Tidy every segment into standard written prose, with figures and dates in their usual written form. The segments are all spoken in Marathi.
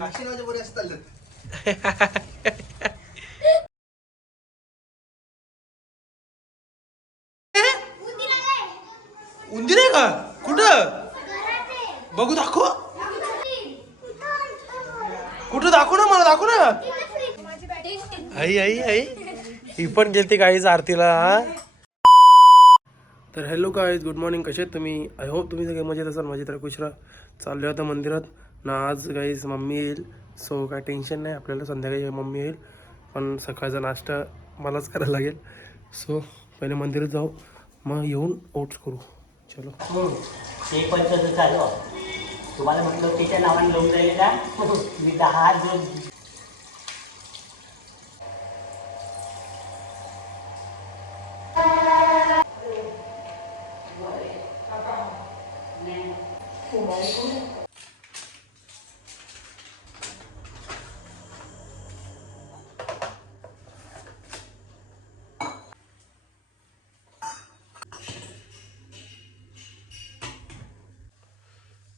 साक्षी नावाच्या बरे असं चाललं. उंदीर आहे का? कुठं बघू, दाखव. कुठं दाखव ना, मला दाखव ना. आई आई आई ही पण गेलती गाईज आरतीला. तर हॅलो गाईज, गुड मॉर्निंग. कसे आहेत तुम्ही? आय होप तुम्ही सगळे मजेत असाल. मजेत खुश राहा. चाललो होता मंदिरात ना आज गाईज. मम्मी येईल, सो काय टेन्शन नाही आपल्याला. संध्याकाळी मम्मी येईल, पण सकाळचा नाश्ता मलाच करायला लागेल. सो पहिले मंदिरात जाऊ, मग येऊन ओट्स करू. चलो. ते पण तसं चालू. तुम्हाला म्हटलं तिच्या नावाने लावून जाईल का? मी 10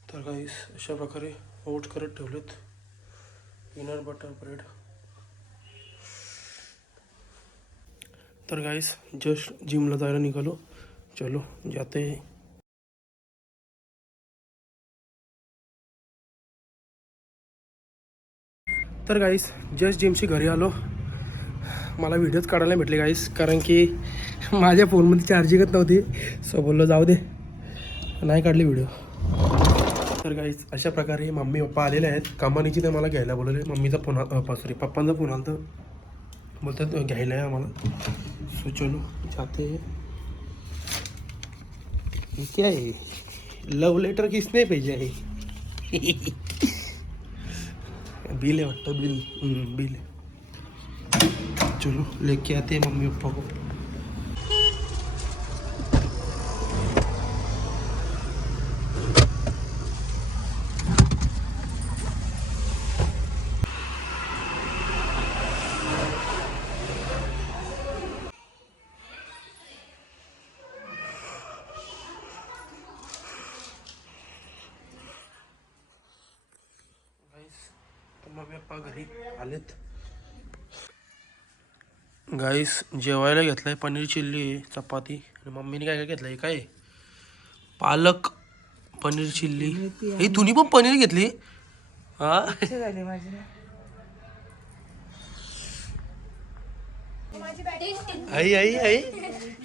तर गाईस अशा प्रकारे ओट्स करत ठेवलेत. Peanut butter bread. तर गाईस जस्ट जिमला जायला निघालो. चलो जाते. तर गाईस जस्ट जिमशी घरी आलो. मला व्हिडिओज काढायला भेटले गाईस, कारण की माझ्या फोनमध्ये चार्जिंगच नव्हती. सो बोललो जाऊ दे, नाही काढली व्हिडिओ. तर गाईस अशा प्रकारे मम्मी पप्पा आलेले आहेत. कमानीची ते मला घ्यायला बोलवले. मम्मीचा फोन सॉरी पप्पांचा फोन आला तर बोलतात घ्यायला आहे आम्हाला. सो चलो जाते. क्या है? लव लेटर किसने भेजा है? बिल है वाटतं. बिल है. चलो लेके आते हैं मम्मी पापा को. मम्मी पप्पा घरी आलेत. गाईस जेवायला घेतलंय पनीर चिल्ली, चपाती. आणि मम्मीने काय काय घेतलंय? काय पालक पनीर चिल्ली. ही तुम्ही पण पनीर घेतली? हा आई आई आई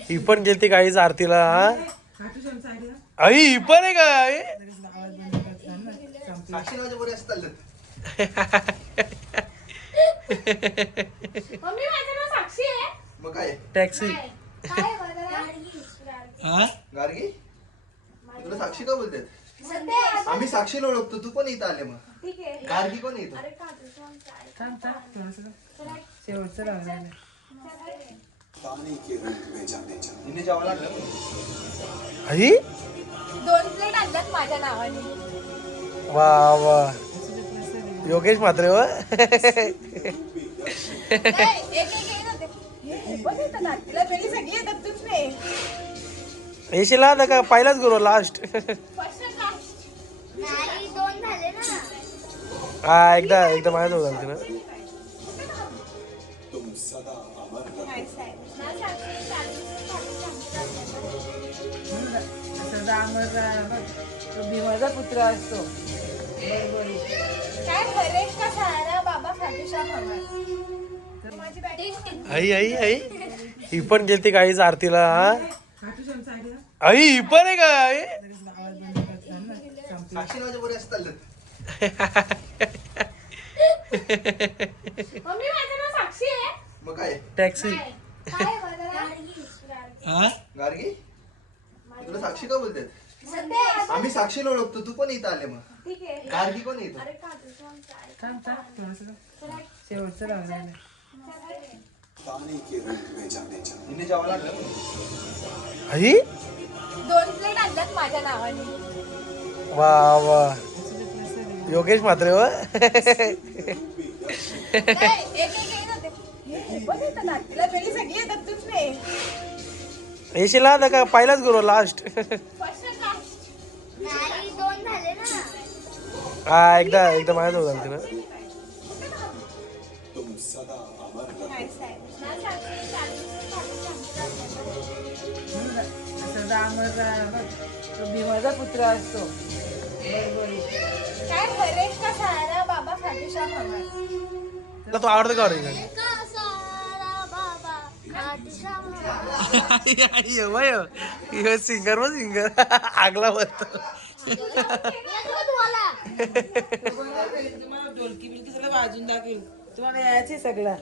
ही पण गेलती गाईज आरतीला. आई ही पण आहे काय? साक्षी नावाच्या बरे असं चाललं. मम्मी माझं नाव साक्षी आहे. मग काय टॅक्सी गार्गी? तुला साक्षी का बोलतात? आम्ही साक्षीला ओळखतो. तू पण इथं आले मग. गार्गी कोण येतो? आई 2 प्लेट आणल्यात माझ्या नावाने. वा वा योगेश म्हात्रे हो. येशील आता का पहिलाच गुरु लास्ट? हा एकदा माझ्या जवळ झालती ना. भीमाचा पुत्र असतो. आई आई आई ही पण गेलती गाईज आरतीला. आई ही पण आहे काय? साक्षी नावाच्या बरे असं चाललं. मम्मी माझं नाव साक्षी आहे. मग काय टॅक्सी गार्गी? तुला साक्षी का बोलतात? आम्ही साक्षीला ओळखतो. तू पण इथं आले मग. गार्गी कोण येतो? शेवटचं लागलं. आई 2 प्लेट आणल्यात माझ्या नावाने. वा वा योगेश म्हात्रे हो. येशील आता का पहिलाच गुरु लास्ट? हा एकदा माझ्या जवळ झालती ना. माझा अमर तो भीमाचा पुत्र असतो. बरोबर. काय हरेश का सारा बाबा खाटीशाम हवा. तुला तो आवडतं का रे सिंगर व सिंगर आगला बोलतो. तुम्हाला ढोलकी बिलकी सगळं वाजून दाखवेल. तुम्हाला यायचे सगळं.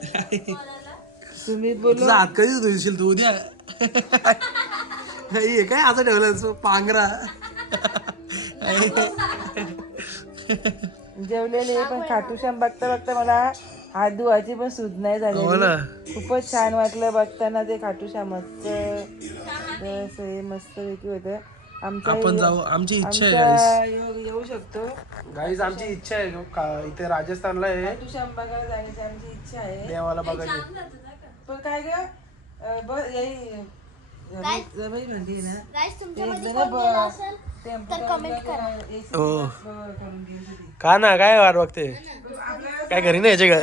तुम्ही बोलू तुझा हात कधी धुशील तू उद्या. हे काय असं ठेवलं पांघरा. जेवलेले पण खाटूश्याम बघता बघता मला हात धुवायची पण सूज नाही झाली. हो ना. खूपच छान वाटलं बघताना ते खाटूश्यामचं. हे मस्त पैकी होतं. आपण जाऊ. आमची इच्छा आहे आमचा येऊ शकतो. गाईज आमची इच्छा आहे इथे राजस्थानला आहे खाटूश्याम बघायला जाण्याची आमची इच्छा आहे. देवाला बघायची. पण काय ग रमेश म्हणली ना हो का ना काय वाट बघते काय घरी नाही यायचे का.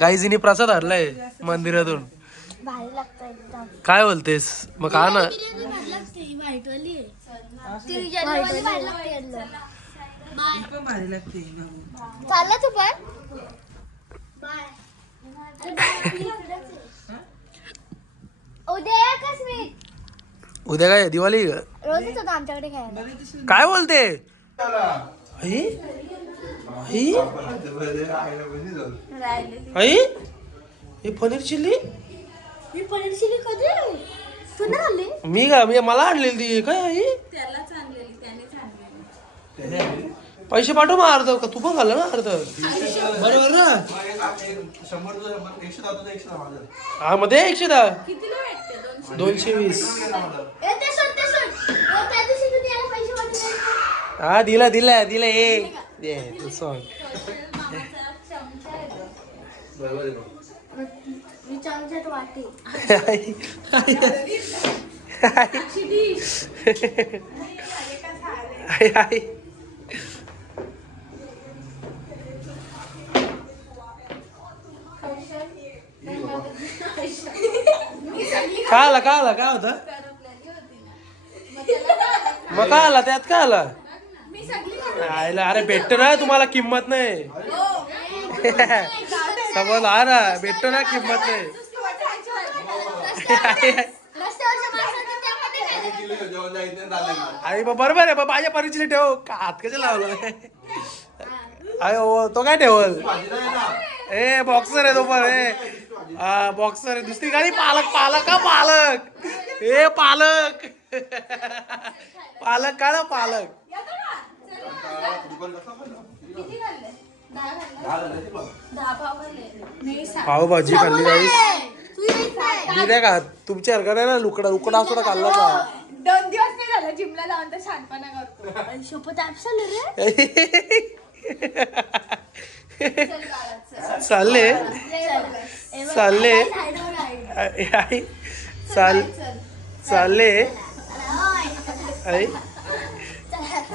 गाईजीनी प्रसाद आणलाय मंदिरातून. भारी लागतं एकदम. काय बोलतेस मग का ना. पण भारी लागते. चालला तू पण. उद्या कसमी उद्या काय दिवाळी का? रोजच होता आमच्याकडे खायला. काय बोलते आई आई आई हे पनीर चिल्ली मी पनीर चिली कधी तू नाही आणली. मी मला आणलेली ती काय आई. पैसे पाठव मग अर्ध का तू पण घाल ना अर्ध. बरोबर ना. हा मध्ये 110 220. हा दिला ये तू सॉंग. काय होत मग काय आला त्यात काय आला. अरे भेटतो ना तुम्हाला किंमत नाही. समज हा ना भेटतो ना किंमत नाही. आई बरोबर आहे माझ्या परिचय ठेव हात कशा लावलं. अरे हो तो काय ठेवल. ए बॉक्सर आहे तो पण. बॉक्सर आहे. दुसरी गाडी पालक ए पालक का ना पालक. पावभाजी खाल्ली जाईल. मी नाही का तुमच्या हरकत आहे ना. उकडा सुद्धा खाल्ला का. 2 दिवस नाही झालं जिमला जाऊन तर शानपणा करतो. शपथ रे.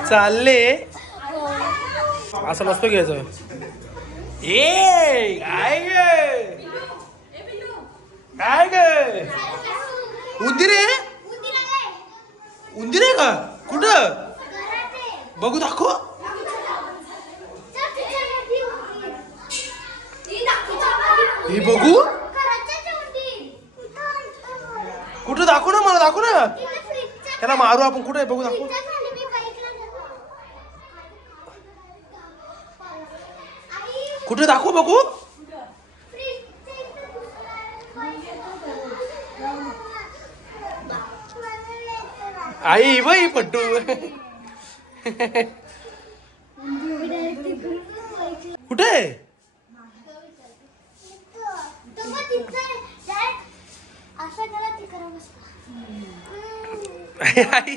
चालले असं नसतो घ्यायचं. काय ग उंदीर आहे का कुठं बघू दाखव. ही बघू कुठं दाखव ना मला दाखव ना. त्याला मारू आपण कुठे बघू दाखव. कुठे दाखव बघू. आई बाई पट्टू कुठे आई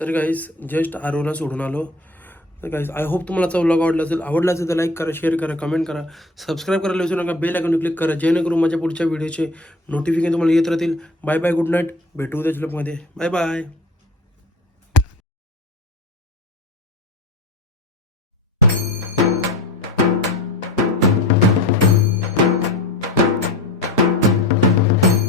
तर गाईस जस्ट आरोला सोडून आलो. तर गाईस आय होप तुम्हाला व्लॉग आवडला असेल तर लाईक करा, शेअर करा, कमेंट करा, सबस्क्राईब करायला विसरू नका. बेल आयकॉन क्लिक करा जेणेकरून माझ्या पुढच्या व्हिडिओचे नोटिफिकेशन तुम्हाला येत राहतील. Bye bye, good night. भेटू उद्याच्या व्लॉगमध्ये. Bye bye.